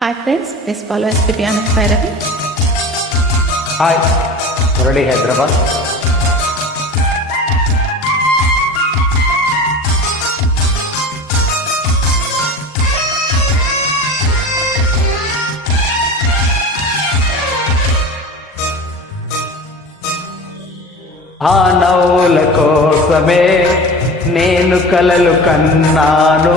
Hi friends this follow SPP Anant Bhairavi hi Murali Hyderabad ఆ నవ్వుల కోసమే నేను కలలు కన్నాను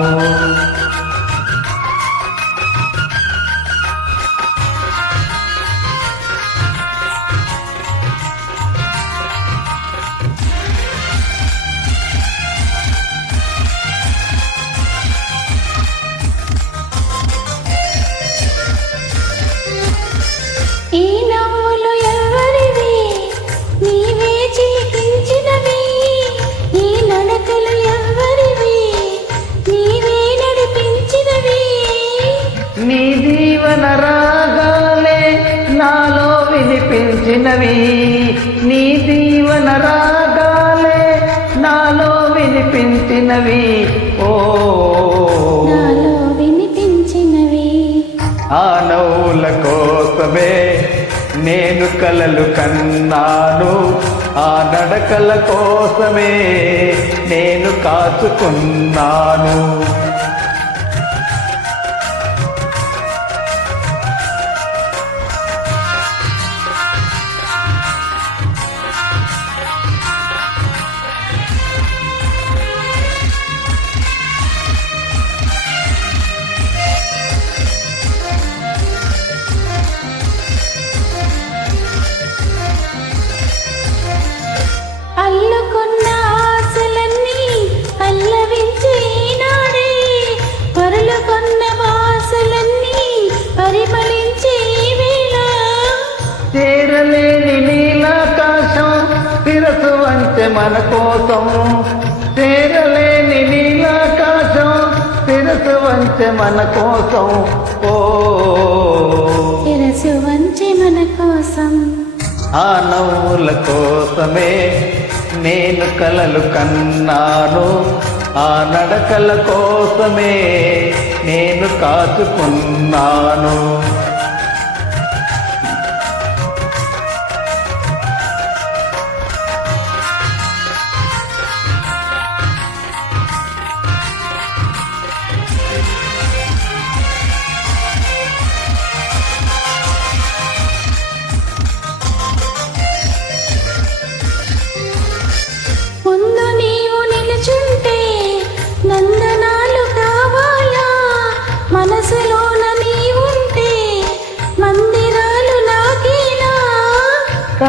నీ జీవన రాగాలే నాలో వినిపించినవి. నీ జీవన రాగాలే నాలో వినిపించినవి. ఓ నాలో వినిపించినవి. ఆ నవ్వుల కోసమే నేను కలలు కన్నాను. ఆ నడకల కోసమే నేను కాచుకున్నాను. వంచె మన కోసం చేరలేని నీలాకాశం శిరసు వంచె మన కోసం. ఓ శిరసు వంచి మన కోసం. ఆ నవ్వుల కోసమే నేను కలలు కన్నాను. ఆ నడకల కోసమే నేను కాచుకున్నాను.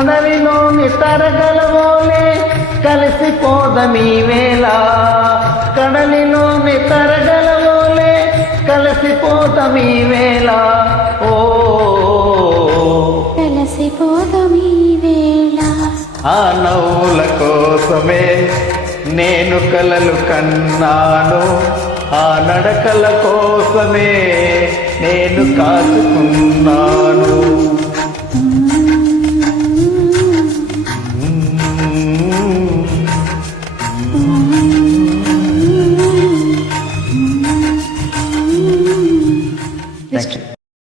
కడలిలోని తరగలవోలే కలిసిపోదమీ వేళ? కడలిలోని తరగలవోలే కలిసిపోదమీ వేళ? ఓ కలిసిపోదాం ఈ వేళ? ఆ నవ్వుల కోసమే నేను కలలు కన్నాను. ఆ నడకల కోసమే నేను కాచుకున్నాను.